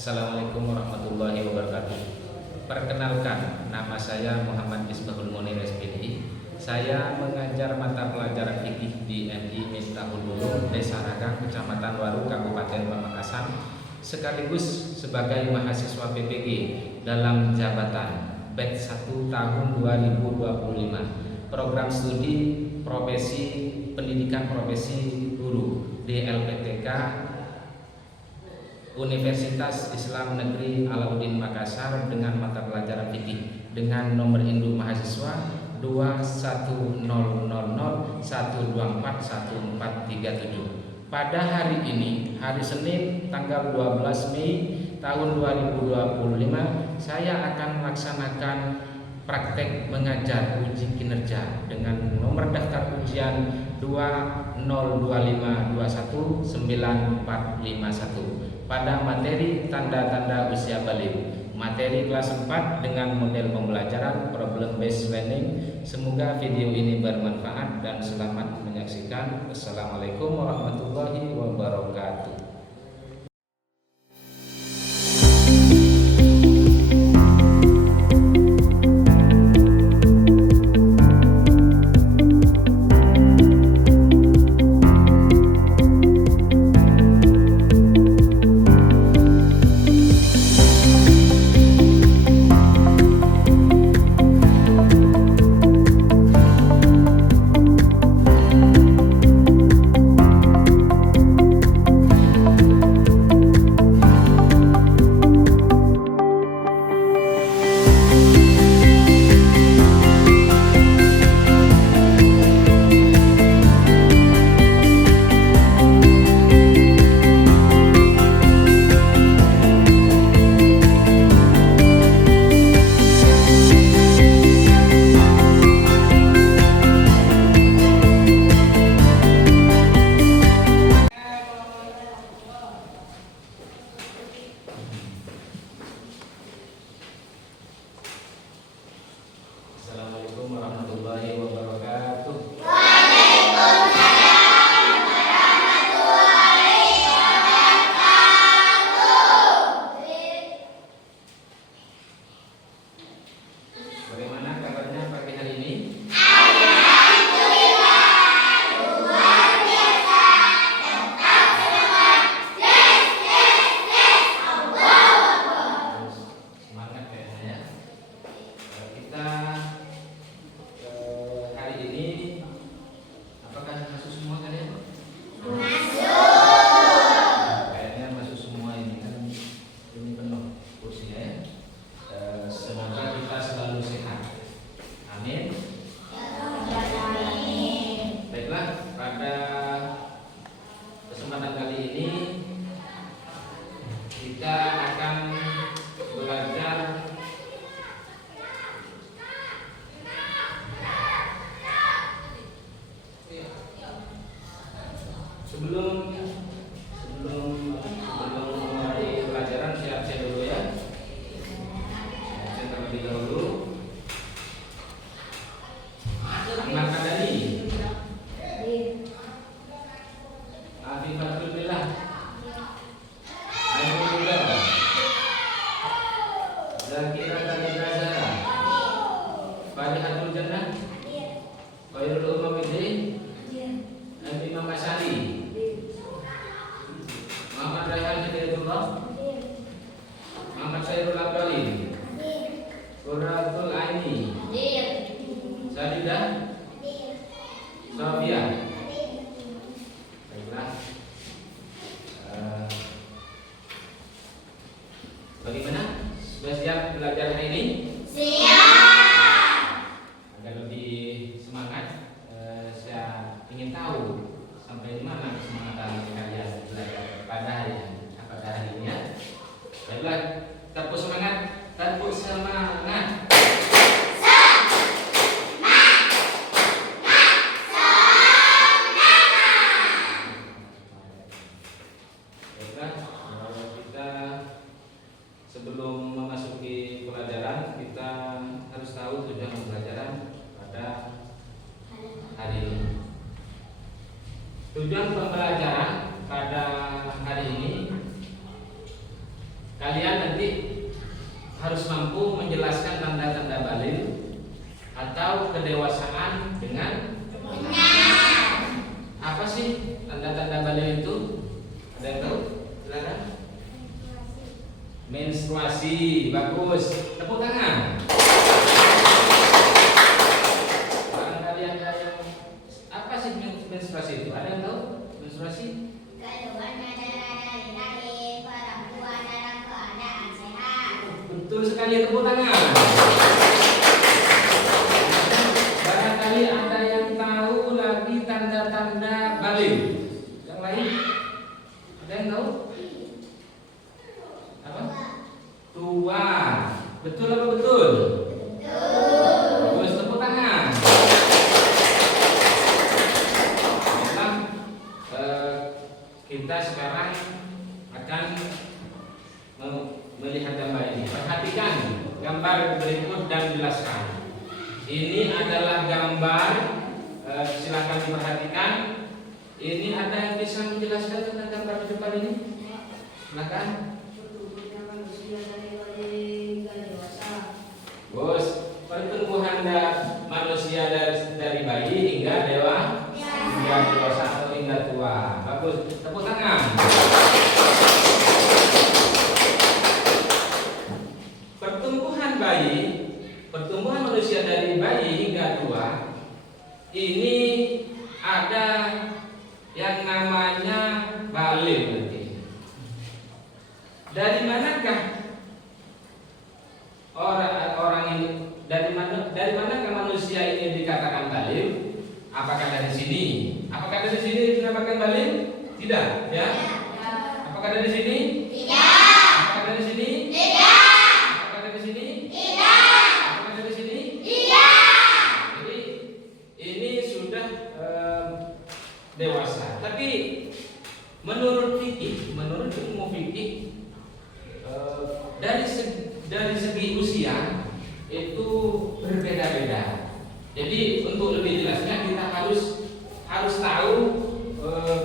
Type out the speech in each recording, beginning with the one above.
Assalamualaikum warahmatullahi wabarakatuh. Perkenalkan, nama saya Muhammad Misbahul Munir SPD. Saya mengajar mata pelajaran fikih di MI Miftahul Ulum, Desa Ragang, Kecamatan Waru, Kabupaten Pamekasan, sekaligus sebagai mahasiswa PPG dalam jabatan batch 1 tahun 2025, program studi profesi pendidikan profesi guru di LPTK Universitas Islam Negeri Alauddin Makassar dengan mata pelajaran fikih dengan nomor induk mahasiswa 2100124147. Pada hari ini, hari Senin tanggal 12 Mei tahun 2025, saya akan melaksanakan praktek mengajar uji kinerja dengan nomor daftar ujian 20252199451 pada materi tanda-tanda usia balik, materi kelas 4 dengan model pembelajaran problem based learning. Semoga video ini bermanfaat dan selamat menyaksikan. Wassalamualaikum warahmatullahi wabarakatuh. Assalamualaikum warahmatullahi wabarakatuh. Bagaimana kabarnya pagi hari ini? Semangat kayaknya ya. Kita hari ini apakah masuk semua kalian? Kayaknya masuk semua ini kan ini penuh kursinya ya. Semoga kita selalu sehat. Amin. Baiklah, pada kesempatan kali ini kita akan belajar sebelum mulai pelajaran siap-siap dulu ya. Siap terlebih dahulu. Ahmad Kadani, Afifatul Billah, Ainul Huda, Zakira Khalida Zahra, Farihatul Jannah, Khairul Umamidin, Nabi Muhammad Sari, Muhammad Raihan Hidayatullah, Muhammad Sairul Abdali, Qurratul Aini, Sadidah, Sofia. Baiklah. kedewasaan dengan apa sih tanda-tanda balik itu? Ada yang tahu? Silakan. Menstruasi, bagus. Tepuk tangan. Barangkali ada yang apa sih menstruasi itu? Ada yang tahu? Menstruasi? Keluarnya darah dari rahim perempuan dalam keadaan sehat. Betul sekali, tepuk tangan. Barangkali ada yang tahu lagi tanda-tanda balik. Yang lain? Ada yang tahu? Apa? Tua. Betul apa betul? Betul. Bagus, tepuk tangan. Nah, kita sekarang akan melihat gambar ini. Perhatikan gambar berikut dan jelaskan. Ini adalah gambar, silakan diperhatikan. Ini ada yang bisa menjelaskan tentang gambar di depan ini? Silakan. Bos, pertumbuhan manusia dari bayi hingga dewasa atau hingga tua. Bagus, tepuk tangan. Pertumbuhan manusia dari bayi hingga tua ini ada yang namanya balik nanti. Dari manakah orang ini? Dari manakah manusia ini dikatakan balik? Apakah dari sini? Apakah dari sini dinamakan balik? Tidak, ya? Apakah dari sini? Tidak. Apakah dari sini? Tidak. Apakah dari sini? Tidak. Apakah dari sini? Tidak. Jadi ini sudah dewasa. Tapi menurut ilmu fikih dari segi usia itu berbeda-beda. Jadi untuk lebih jelasnya kita harus tahu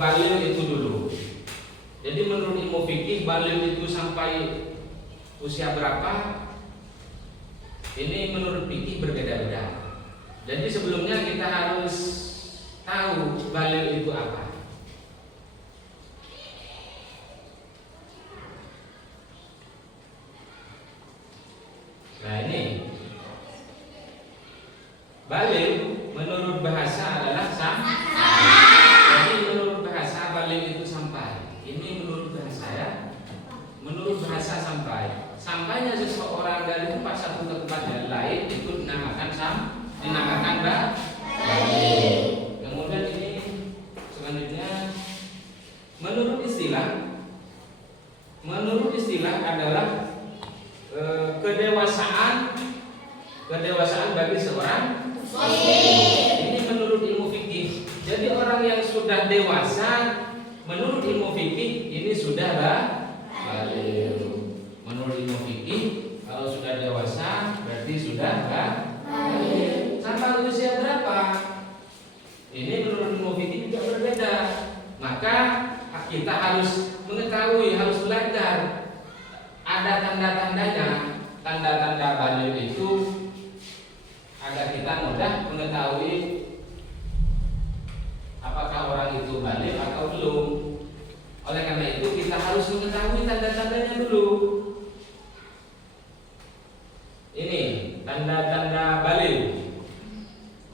balil itu dulu. Jadi menurut ilmu fikih balil itu sampai usia berapa? Ini menurut fikih berbeda-beda. Jadi sebelumnya kita harus tahu balil itu apa. Nah ini balil menurut bahasa adalah Jadi menurut bahasa balil itu sampai. Ini menurut bahasa ya. Menurut bahasa sampai. Sampainya seseorang dari tempat satu ke tempat yang lain itu dinamakan balil. Kemudian ini selanjutnya menurut istilah adalah kedewasaan bagi seorang ini menurut ilmu fikih. Jadi orang yang sudah dewasa menurut ilmu fikih ini sudah balik. Menurut ilmu fikih kalau sudah dewasa berarti sudah balik. Sampai usia berapa? Ini menurut ilmu fikih juga berbeda. Maka kita harus mengetahui, harus belajar. Ada tanda-tandanya. Tanda-tanda balik itu agar kita mudah mengetahui apakah orang itu balik atau belum. Oleh karena itu kita harus mengetahui tanda-tandanya dulu. Ini tanda-tanda balik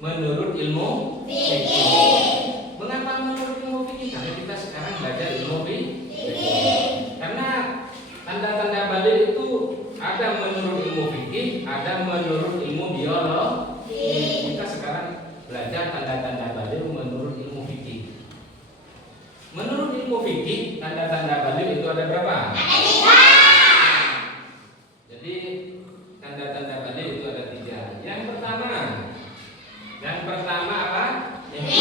menurut ilmu fikih. Mengapa menurut ilmu fikih? Karena kita sekarang belajar ilmu fikih. Karena tanda-tanda balik itu ada menurut ilmu fikih, ada menurut ilmu biologi. Kita sekarang belajar tanda-tanda balik menurut ilmu fikih. Menurut ilmu fikih, tanda-tanda balik itu ada berapa? Ada 3. Jadi tanda-tanda balik itu ada 3. Yang pertama apa? Jadi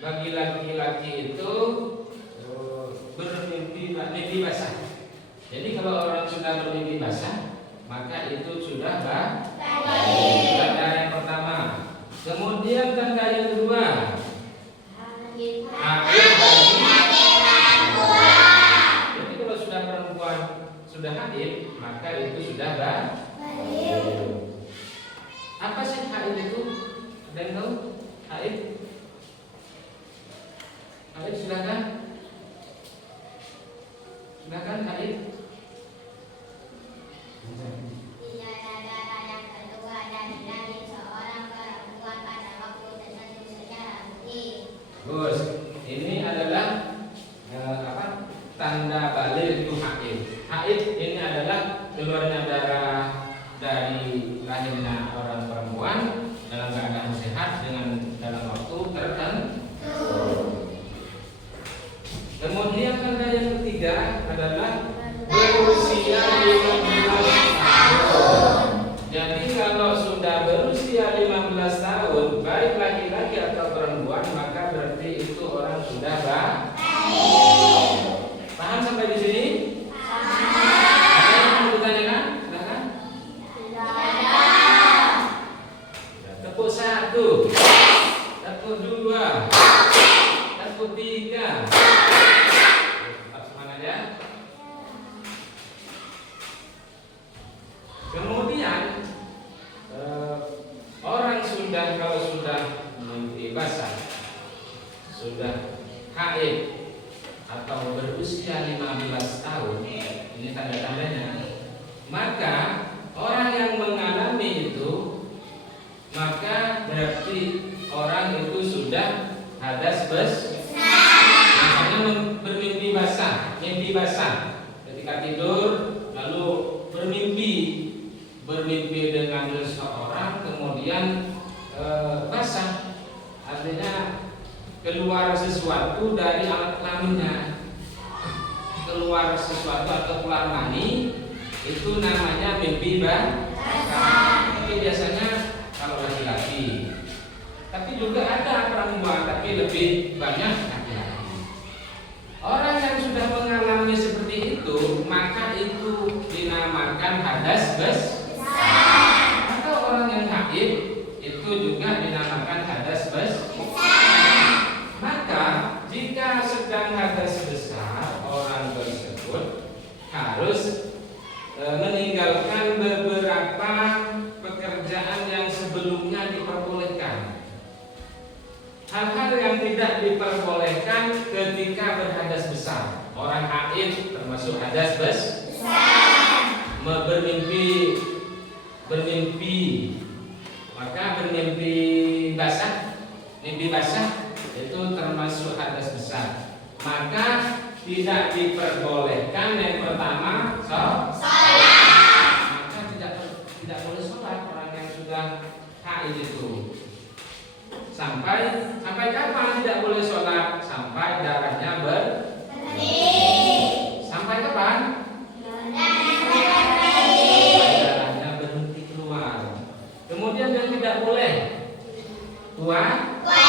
bagi laki-laki itu bermimpi basah. Jadi kalau orang sudah bermimpi basah, maka itu sudah balik. Tanda yang pertama. Kemudian tanda yang kedua, haid bagi perempuan. Jadi kalau sudah perempuan sudah haid, maka itu sudah balik. Gus, ini adalah tanda balik itu haid. Haid ini adalah keluarnya darah dari rahimnya orang perempuan dalam keadaan sehat dengan dalam waktu tertentu. Kemudian tanda yang ketiga adalah berusia 15 tahun. Jadi kalau sudah berusia 15 tahun, baik laki-laki atau perempuan, maka berarti itu orang sudah baik. Paham sampai di sini? Ada yang mau ditanyakan? Silakan. Tepuk 1, tepuk 2, tepuk 3. Tetap semangat ya. Kemudian orang kalau sudah mimpi basah, sudah haid atau berusia 15 tahun, ini tanda-tandanya. Maka orang yang mengalami itu, maka berarti orang itu sudah hadas misalnya bermimpi basah, mimpi basah ketika tidur lalu bermimpi dengan seseorang kemudian basah, artinya keluar sesuatu dari alat kelaminnya, keluar sesuatu atau keluar mani, itu namanya mimpi basah. Itu biasanya kalau laki-laki, tapi juga ada perempuan, tapi lebih banyak laki-laki. Orang yang sudah mengalami seperti itu, maka itu dinamakan hadas besar. Atau orang yang haid itu juga dinamakan hadas besar. Maka jika sedang hadas besar, orang tersebut harus meninggalkan beberapa pekerjaan yang sebelumnya diperbolehkan. Hal-hal yang tidak diperbolehkan ketika berhadas besar. Orang haid termasuk hadas besar. Bermimpi, maka bermimpi basah, mimpi basah itu termasuk hadas besar. Maka tidak diperbolehkan yang pertama sholat. Maka tidak boleh sholat orang yang sudah haid itu. Sampai kapan tidak boleh sholat? Sampai darahnya berhenti. Sampai kapan? Darahnya berhenti keluar. Kemudian yang tidak boleh puasa.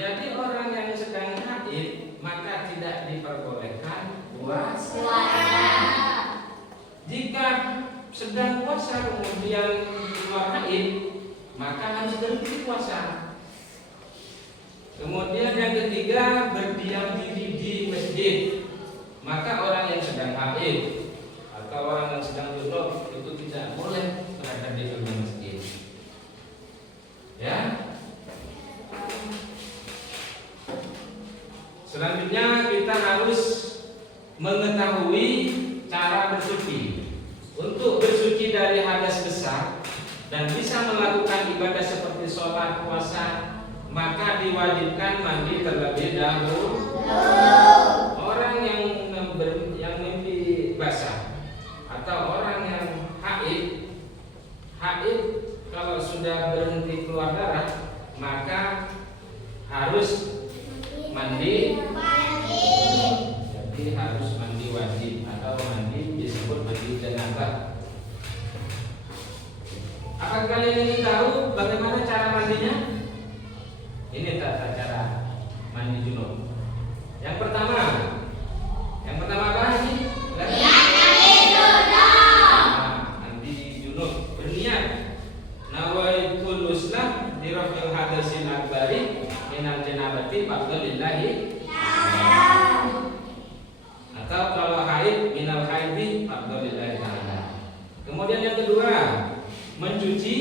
Jadi orang yang sedang haid maka tidak diperbolehkan puasa. Jika sedang puasa kemudian keluar haid, maka harus berhenti puasa. Kemudian yang ketiga, berdiam diri di masjid. Maka orang yang sedang haid atau orang yang sedang junub itu tidak boleh berada di dalam masjid. Ya. Selanjutnya kita harus mengetahui cara bersuci. Untuk bersuci dari hadas besar dan bisa melakukan ibadah seperti sholat, puasa, maka diwajibkan mandi terlebih dahulu. Orang yang mimpi basah atau orang yang haid kalau sudah berhenti keluar darah maka harus mandi. Jadi harus mandi wajib atau mandi disebut mandi janabah. Apakah kalian ingin tahu bagaimana cara mandinya? Ini tata cara mandi junub. Yang pertama apa ini? Mandi junub. Berniat nawaitul muslim di rafil hadasin akbari minal janabati fadlillahi. Atau kalau haid minal haidi fadlillahi ta'ala. Kemudian yang kedua, mencuci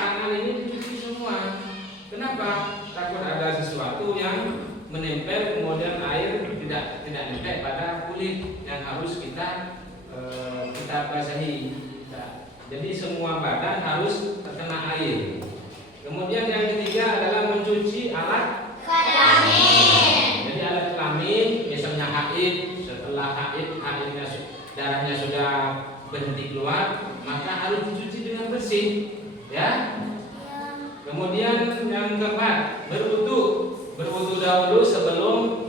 tangan ini dicuci semua. Kenapa? Takut ada sesuatu yang menempel kemudian air tidak nempel pada kulit yang harus kita basahi. Jadi semua badan harus terkena air. Kemudian berhenti keluar, maka harus dicuci dengan bersih, ya. Kemudian yang keempat, berwudu. Berwudu dahulu sebelum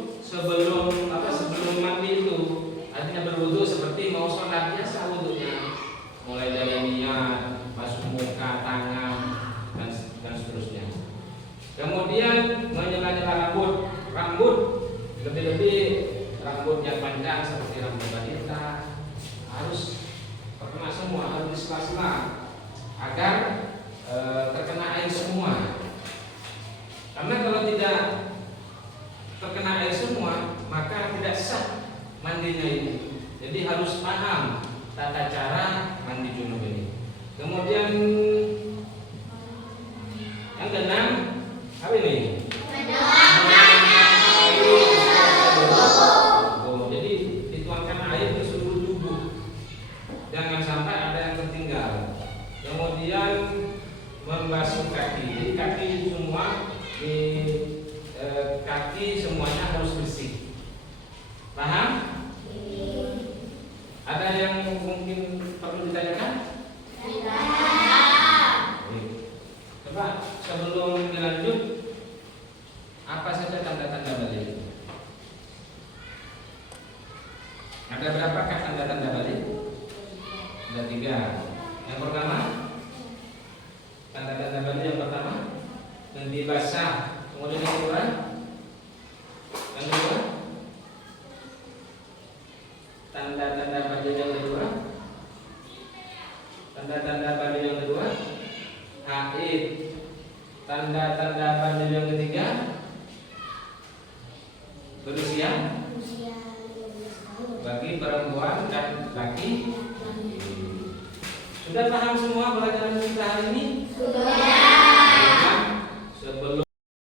mandi itu. Artinya berwudu seperti mau sholat biasa wudunya. Mulai dari niat, basuh muka, tangan, dan seterusnya. Kemudian menyela-nyela rambut, lebih-lebih rambut yang panjang seperti rambut wanita harus terkena semua, harus disela-sela agar terkena air semua. Karena kalau tidak terkena air semua, maka tidak sah mandinya ini. Jadi harus paham tata cara mandi junub ini. Kemudian yang keenam, apa ini? Jadi dituangkan air ke seluruh tubuh, jangan sampai ada yang tertinggal. Kemudian membasuh kaki. Jadi kaki semua kaki semuanya harus bersih. Paham? Ada yang mungkin perlu ditanyakan? Coba sebelum dilanjut, apa saja tanda-tanda balik? Ada berapakah tanda-tanda balik? Ada 3. Yang pertama, tanda-tanda balik yang pertama, nanti basah. Kemudian yang kedua, tanda-tanda balik yang kedua, tanda-tanda balik yang kedua, haid. Tanda-tanda balik yang ketiga, berusia bagi perempuan dan laki. Sudah paham semua pelajaran kita hari ini? Sudah.